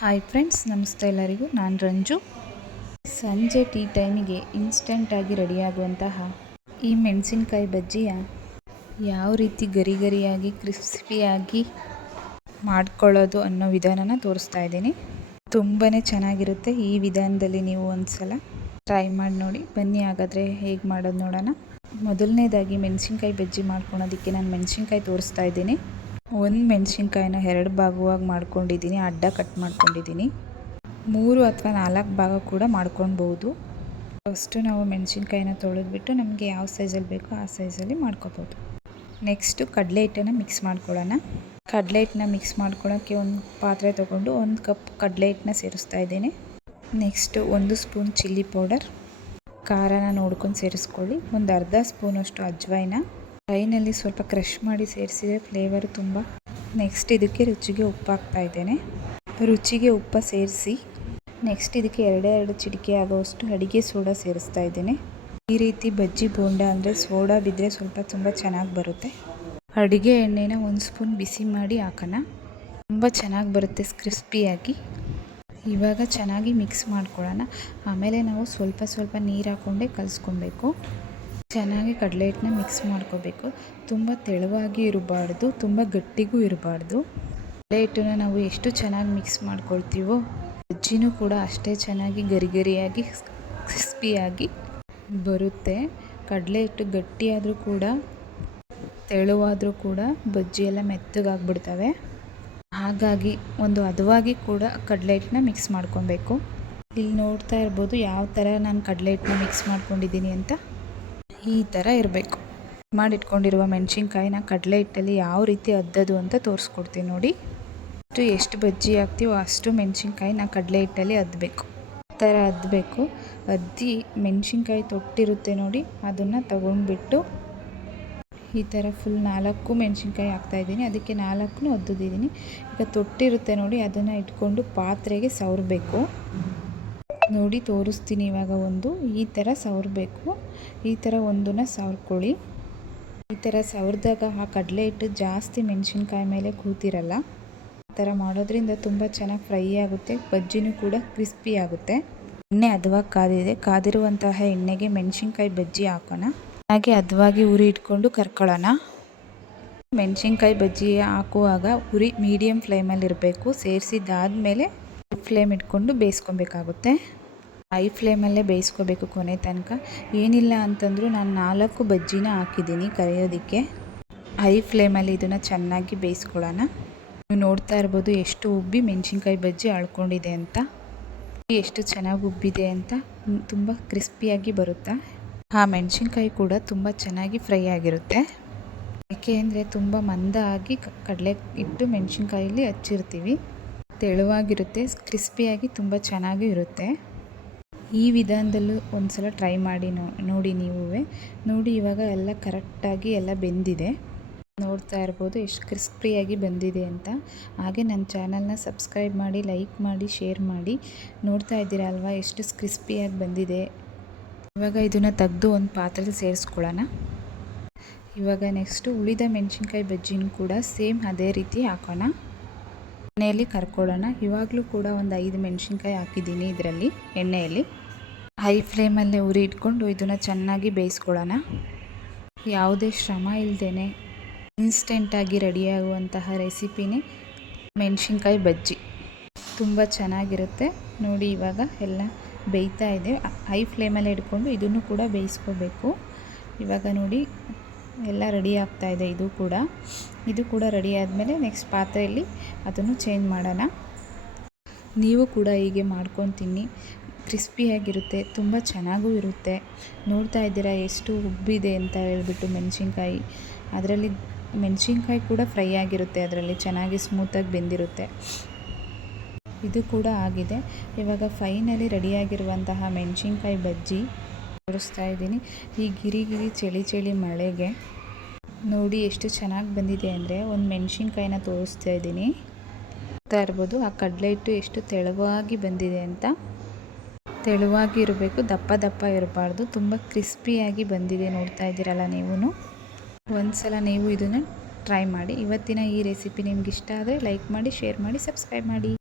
Hi friends ನಮಸ್ತೆ ಎಲ್ಲರಿಗೂ. ನಾನು ರಂಜು. ಸಂಜೆ ಟೀ ಟೈಮಿಗೆ ಇನ್ಸ್ಟೆಂಟಾಗಿ ರೆಡಿಯಾಗುವಂತಹ ಈ ಮೆಣಸಿನ್ಕಾಯಿ ಬಜ್ಜಿಯ ಯಾವ ರೀತಿ ಗರಿ ಗರಿಯಾಗಿ ಕ್ರಿಸ್ಪಿಯಾಗಿ ಮಾಡ್ಕೊಳ್ಳೋದು ಅನ್ನೋ ವಿಧಾನನ ತೋರಿಸ್ತಾ ಇದ್ದೀನಿ. ತುಂಬಾ ಚೆನ್ನಾಗಿರುತ್ತೆ ಈ ವಿಧಾನದಲ್ಲಿ ನೀವು ಒಂದು ಸಲ ಟ್ರೈ ಮಾಡಿ ನೋಡಿ. ಬನ್ನಿ ಹಾಗಾದರೆ ಹೇಗೆ ಮಾಡೋದು ನೋಡೋಣ. ಮೊದಲನೇದಾಗಿ ಮೆಣಸಿನ್ಕಾಯಿ ಬಜ್ಜಿ ಮಾಡ್ಕೊಳೋದಕ್ಕೆ ನಾನು ಮೆಣಸಿನ್ಕಾಯಿ ತೋರಿಸ್ತಾ ಇದ್ದೀನಿ. ಒಂದು ಮೆಣಸಿನ್ಕಾಯಿನ ಎರಡು ಭಾಗವಾಗಿ ಮಾಡ್ಕೊಂಡಿದ್ದೀನಿ, ಅಡ್ಡ ಕಟ್ ಮಾಡ್ಕೊಂಡಿದ್ದೀನಿ. ಮೂರು ಅಥವಾ ನಾಲ್ಕು ಭಾಗ ಕೂಡ ಮಾಡ್ಕೊಳ್ಬೋದು ಫಸ್ಟು ನಾವು ಮೆಣಸಿನ್ಕಾಯಿನ ತೊಳೆದ್ಬಿಟ್ಟು ನಮಗೆ ಯಾವ ಸೈಜಲ್ಲಿ ಬೇಕೋ ಆ ಸೈಜಲ್ಲಿ ಮಾಡ್ಕೋಬೋದು ನೆಕ್ಸ್ಟು ಕಡಲೆ ಹಿಟ್ಟನ್ನು ಮಿಕ್ಸ್ ಮಾಡ್ಕೊಳ್ಳೋಣ. ಕಡಲೆ ಹಿಟ್ಟನ್ನ ಮಿಕ್ಸ್ ಮಾಡ್ಕೊಳ್ಳೋಕ್ಕೆ ಒಂದು ಪಾತ್ರೆ ತೊಗೊಂಡು ಒಂದು ಕಪ್ ಕಡಲೆ ಹಿಟ್ಟನ್ನ ಸೇರಿಸ್ತಾ ಇದ್ದೀನಿ. ನೆಕ್ಸ್ಟು ಒಂದು ಸ್ಪೂನ್ ಚಿಲ್ಲಿ ಪೌಡರ್ ಖಾರನ ನೋಡ್ಕೊಂಡು ಸೇರಿಸ್ಕೊಳ್ಳಿ. ಒಂದು ಅರ್ಧ ಸ್ಪೂನಷ್ಟು ಅಜ್ವೈನ ಕೈನಲ್ಲಿ ಸ್ವಲ್ಪ ಕ್ರಷ್ ಮಾಡಿ ಸೇರಿಸಿದರೆ ಫ್ಲೇವರ್ ತುಂಬ. ನೆಕ್ಸ್ಟ್ ಇದಕ್ಕೆ ರುಚಿಗೆ ಉಪ್ಪು ಹಾಕ್ತಾ ಇದ್ದೇನೆ. ರುಚಿಗೆ ಉಪ್ಪು ಸೇರಿಸಿ ನೆಕ್ಸ್ಟ್ ಇದಕ್ಕೆ ಎರಡೇ ಎರಡು ಚಿಟಿಕೆ ಆಗೋವಷ್ಟು ಅಡಿಗೆ ಸೋಡಾ ಸೇರಿಸ್ತಾ ಇದ್ದೇನೆ. ಈ ರೀತಿ ಬಜ್ಜಿ, ಬೋಂಡ ಅಂದರೆ ಸೋಡಾ ಬಿದ್ದರೆ ಸ್ವಲ್ಪ ತುಂಬ ಚೆನ್ನಾಗಿ ಬರುತ್ತೆ. ಅಡುಗೆ ಎಣ್ಣೆನ ಒಂದು ಸ್ಪೂನ್ ಬಿಸಿ ಮಾಡಿ ಹಾಕೋಣ. ತುಂಬ ಚೆನ್ನಾಗಿ ಬರುತ್ತೆ ಕ್ರಿಸ್ಪಿಯಾಗಿ. ಇವಾಗ ಚೆನ್ನಾಗಿ ಮಿಕ್ಸ್ ಮಾಡ್ಕೊಳ್ಳೋಣ. ಆಮೇಲೆ ನಾವು ಸ್ವಲ್ಪ ಸ್ವಲ್ಪ ನೀರು ಹಾಕ್ಕೊಂಡೇ ಕಲಿಸ್ಕೊಬೇಕು. ಚೆನ್ನಾಗಿ ಕಡಲೆ ಹಿಟ್ಟನ್ನ ಮಿಕ್ಸ್ ಮಾಡ್ಕೋಬೇಕು. ತುಂಬ ತೆಳುವಾಗಿ ಇರಬಾರ್ದು, ತುಂಬ ಗಟ್ಟಿಗೂ ಇರಬಾರ್ದು. ಕಡಲೆ ಹಿಟ್ಟನ್ನ ನಾವು ಎಷ್ಟು ಚೆನ್ನಾಗಿ ಮಿಕ್ಸ್ ಮಾಡ್ಕೊಳ್ತೀವೋ ಬಜ್ಜಿನೂ ಕೂಡ ಅಷ್ಟೇ ಚೆನ್ನಾಗಿ ಗರಿಗರಿಯಾಗಿ ಕ್ರಿಸ್ಪಿಯಾಗಿ ಬರುತ್ತೆ. ಕಡಲೆ ಹಿಟ್ಟು ಗಟ್ಟಿಯಾದರೂ ಕೂಡ, ತೆಳುವಾದರೂ ಕೂಡ ಬಜ್ಜಿ ಎಲ್ಲ ಮೆತ್ತಗಾಗ್ಬಿಡ್ತವೆ. ಹಾಗಾಗಿ ಒಂದು ಹದವಾಗಿ ಕೂಡ ಕಡಲೆ ಹಿಟ್ಟನ್ನ ಮಿಕ್ಸ್ ಮಾಡ್ಕೊಬೇಕು. ಇಲ್ಲಿ ನೋಡ್ತಾ ಇರ್ಬೋದು ಯಾವ ಥರ ನಾನು ಕಡಲೆ ಹಿಟ್ಟನ್ನ ಮಿಕ್ಸ್ ಮಾಡ್ಕೊಂಡಿದ್ದೀನಿ ಅಂತ. ಈ ಥರ ಇರಬೇಕು. ಮಾಡಿಟ್ಕೊಂಡಿರುವ ಮೆಣಸಿನ್ಕಾಯಿನ ಕಡಲೆ ಹಿಟ್ಟಲ್ಲಿ ಯಾವ ರೀತಿ ಅದ್ದದು ಅಂತ ತೋರಿಸ್ಕೊಡ್ತೀನಿ ನೋಡಿ. ಅಷ್ಟು ಎಷ್ಟು ಬಜ್ಜಿ ಹಾಕ್ತೀವೋ ಅಷ್ಟು ಮೆಣಸಿನ್ಕಾಯಿನ ಕಡಲೆ ಹಿಟ್ಟಲ್ಲಿ ಅದ್ದಬೇಕು ಥರ ಅದ್ದಬೇಕು ಅದ್ದಿ ಮೆಣಸಿನ್ಕಾಯಿ ತೊಟ್ಟಿರುತ್ತೆ ನೋಡಿ, ಅದನ್ನು ತಗೊಂಡ್ಬಿಟ್ಟು ಈ ಥರ ಫುಲ್ ನಾಲ್ಕು ಮೆಣಸಿನ್ಕಾಯಿ ಹಾಕ್ತಾಯಿದ್ದೀನಿ ಅದಕ್ಕೆ ನಾಲ್ಕು ಅದ್ದಿದ್ದೀನಿ ಈಗ ತೊಟ್ಟಿರುತ್ತೆ ನೋಡಿ, ಅದನ್ನು ಇಟ್ಕೊಂಡು ಪಾತ್ರೆಗೆ ಸವರಬೇಕು. ನೋಡಿ ತೋರಿಸ್ತೀನಿ ಇವಾಗ ಒಂದು. ಈ ಥರ ಸವರಬೇಕು ಈ ಥರ ಒಂದನ್ನು ಸವರ್ಕೊಳ್ಳಿ ಈ ಥರ ಸವರಿದಾಗ ಆ ಕಡಲೆ ಹಿಟ್ಟು ಜಾಸ್ತಿ ಮೆಣಸಿನ್ಕಾಯಿ ಮೇಲೆ ಕೂತಿರಲ್ಲ. ಆ ಥರ ಮಾಡೋದ್ರಿಂದ ತುಂಬ ಚೆನ್ನಾಗಿ ಫ್ರೈ ಆಗುತ್ತೆ. ಬಜ್ಜಿನೂ ಕೂಡ ಕ್ರಿಸ್ಪಿ ಆಗುತ್ತೆ. ಎಣ್ಣೆ ಹದವಾಗಿ ಕಾದಿದೆ. ಕಾದಿರುವಂತಹ ಎಣ್ಣೆಗೆ ಮೆಣಸಿನ್ಕಾಯಿ ಬಜ್ಜಿ ಹಾಕೋಣ. ಹಾಗೆ ಹದವಾಗಿ ಉರಿ ಇಟ್ಕೊಂಡು ಕರ್ಕೊಳ್ಳೋಣ. ಮೆಣಸಿನ್ಕಾಯಿ ಬಜ್ಜಿ ಹಾಕುವಾಗ ಉರಿ ಮೀಡಿಯಮ್ ಫ್ಲೇಮಲ್ಲಿರಬೇಕು. ಸೇರಿಸಿದ್ದಾದಮೇಲೆ ಫ್ಲೇಮ್ ಇಟ್ಕೊಂಡು ಬೇಯಿಸ್ಕೊಬೇಕಾಗುತ್ತೆ. ಹೈ ಫ್ಲೇಮಲ್ಲೇ ಬೇಯಿಸ್ಕೋಬೇಕು ಕೊನೆ ತನಕ. ಏನಿಲ್ಲ ಅಂತಂದರೂ ನಾನು ನಾಲ್ಕು ಬಜ್ಜಿನ ಹಾಕಿದ್ದೀನಿ ಕರೆಯೋದಕ್ಕೆ. ಹೈ ಫ್ಲೇಮಲ್ಲಿ ಇದನ್ನು ಚೆನ್ನಾಗಿ ಬೇಯಿಸ್ಕೊಳ್ಳೋಣ. ನೀವು ನೋಡ್ತಾ ಇರ್ಬೋದು ಎಷ್ಟು ಉಬ್ಬಿ ಮೆಣಸಿನ್ಕಾಯಿ ಬಜ್ಜಿ ಅಳ್ಕೊಂಡಿದೆ ಅಂತ. ಎಷ್ಟು ಚೆನ್ನಾಗಿ ಉಬ್ಬಿದೆ ಅಂತ. ತುಂಬ ಕ್ರಿಸ್ಪಿಯಾಗಿ ಬರುತ್ತಾ. ಆ ಮೆಣಸಿನ್ಕಾಯಿ ಕೂಡ ತುಂಬ ಚೆನ್ನಾಗಿ ಫ್ರೈ ಆಗಿರುತ್ತೆ. ಏಕೆ ಅಂದರೆ ತುಂಬ ಮಂದ ಆಗಿ ಕಡಲೆ ಇಟ್ಟು ಮೆಣಸಿನ್ಕಾಯಲ್ಲಿ ಹಚ್ಚಿರ್ತೀವಿ. ತೆಳುವಾಗಿರುತ್ತೆ, ಕ್ರಿಸ್ಪಿಯಾಗಿ ತುಂಬ ಚೆನ್ನಾಗಿ ಇರುತ್ತೆ. ಈ ವಿಧಾನದಲ್ಲೂ ಒಂದು ಸಲ ಟ್ರೈ ಮಾಡಿ ನೋಡಿ ನೀವು ನೋಡಿ ಇವಾಗ ಎಲ್ಲ ಕರೆಕ್ಟಾಗಿ ಎಲ್ಲ ಬೆಂದಿದೆ. ನೋಡ್ತಾ ಇರ್ಬೋದು ಎಷ್ಟು ಕ್ರಿಸ್ಪಿಯಾಗಿ ಬಂದಿದೆ ಅಂತ. ಹಾಗೆ ನನ್ನ ಚಾನಲ್ನ ಸಬ್ಸ್ಕ್ರೈಬ್ ಮಾಡಿ ಲೈಕ್ ಮಾಡಿ ಶೇರ್ ಮಾಡಿ. ನೋಡ್ತಾ ಇದ್ದೀರಾ ಅಲ್ವಾ ಎಷ್ಟು ಕ್ರಿಸ್ಪಿಯಾಗಿ ಬಂದಿದೆ. ಇವಾಗ ಇದನ್ನು ತೆಗೆದು ಒಂದು ಪಾತ್ರೆಲಿ ಸೇರಿಸ್ಕೊಳ್ಳೋಣ. ಇವಾಗ ನೆಕ್ಸ್ಟು ಉಳಿದ ಮೆಣಸಿನ್ಕಾಯಿ ಬಜ್ಜಿನೂ ಕೂಡ ಸೇಮ್ ಅದೇ ರೀತಿ ಹಾಕೋಣ. ಎಣ್ಣೆಯಲ್ಲಿ ಕರ್ಕೊಳ್ಳೋಣ. ಇವಾಗಲೂ ಕೂಡ ಒಂದು ಐದು ಮೆಣಸಿನ್ಕಾಯಿ ಹಾಕಿದ್ದೀನಿ ಇದರಲ್ಲಿ, ಎಣ್ಣೆಯಲ್ಲಿ. ಹೈ ಫ್ಲೇಮಲ್ಲೇ ಉರಿ ಇಟ್ಕೊಂಡು ಇದನ್ನು ಚೆನ್ನಾಗಿ ಬೇಯಿಸ್ಕೊಳ್ಳೋಣ. ಯಾವುದೇ ಶ್ರಮ ಇಲ್ಲದೇ ಇನ್ಸ್ಟೆಂಟಾಗಿ ರೆಡಿಯಾಗುವಂತಹ ರೆಸಿಪಿನೇ ಮೆಣಸಿನ್ಕಾಯಿ ಬಜ್ಜಿ. ತುಂಬ ಚೆನ್ನಾಗಿರುತ್ತೆ. ನೋಡಿ ಇವಾಗ ಎಲ್ಲ ಬೇಯ್ತಾ ಇದೆ. ಹೈ ಫ್ಲೇಮಲ್ಲೇ ಇಟ್ಕೊಂಡು ಇದನ್ನು ಕೂಡ ಬೇಯಿಸ್ಕೋಬೇಕು. ಇವಾಗ ನೋಡಿ ಎಲ್ಲ ರೆಡಿ ಆಗ್ತಾ ಇದೆ ಇದು ಕೂಡ. ಇದು ಕೂಡ ರೆಡಿ ಆದಮೇಲೆ ನೆಕ್ಸ್ಟ್ ಪಾತ್ರೆಯಲ್ಲಿ ಅದನ್ನು ಚೇಂಜ್ ಮಾಡೋಣ. ನೀವು ಕೂಡ ಹೀಗೆ ಮಾಡ್ಕೊಂಡು ತಿನ್ನಿ ಕ್ರಿಸ್ಪಿಯಾಗಿರುತ್ತೆ ತುಂಬ ಚೆನ್ನಾಗೂ ಇರುತ್ತೆ. ನೋಡ್ತಾ ಇದ್ದೀರಾ ಎಷ್ಟು ಉಬ್ಬಿದೆ ಅಂತ ಹೇಳ್ಬಿಟ್ಟು ಮೆಣಸಿನ್ಕಾಯಿ. ಅದರಲ್ಲಿ ಮೆಣಸಿನ್ಕಾಯಿ ಕೂಡ ಫ್ರೈ ಆಗಿರುತ್ತೆ, ಅದರಲ್ಲಿ ಚೆನ್ನಾಗಿ ಸ್ಮೂತಾಗಿ ಬೆಂದಿರುತ್ತೆ. ಇದು ಕೂಡ ಆಗಿದೆ. ಇವಾಗ ಫೈನಲಿ ರೆಡಿಯಾಗಿರುವಂತಹ ಮೆಣಸಿನ್ಕಾಯಿ ಬಜ್ಜಿ ತೋರಿಸ್ತಾ ಇದ್ದೀನಿ. ಈ ಗಿರಿ ಗಿರಿ ಚಳಿ ಚಳಿ ಮಳೆಗೆ ನೋಡಿ ಎಷ್ಟು ಚೆನ್ನಾಗಿ ಬಂದಿದೆ ಅಂದರೆ ಒಂದು ಮೆಣಸಿನ್ಕಾಯಿನ ತೋರಿಸ್ತಾ ಇದ್ದೀನಿ. ಇರ್ಬೋದು, ಆ ಕಡಲೆ ಹಿಟ್ಟು ಎಷ್ಟು ತೆಳುವಾಗಿ ಬಂದಿದೆ ಅಂತ. ತೆಳುವಾಗಿ ಇರಬೇಕು, ದಪ್ಪ ದಪ್ಪ ಇರಬಾರ್ದು. ತುಂಬ ಕ್ರಿಸ್ಪಿಯಾಗಿ ಬಂದಿದೆ ನೋಡ್ತಾ ಇದ್ದೀರಲ್ಲ ನೀವು ಒಂದು ಸಲ ನೀವು ಇದನ್ನು ಟ್ರೈ ಮಾಡಿ. ಇವತ್ತಿನ ಈ ರೆಸಿಪಿ ನಿಮ್ಗೆ ಇಷ್ಟ ಆದರೆ ಲೈಕ್ ಮಾಡಿ, ಶೇರ್ ಮಾಡಿ, ಸಬ್ಸ್ಕ್ರೈಬ್ ಮಾಡಿ.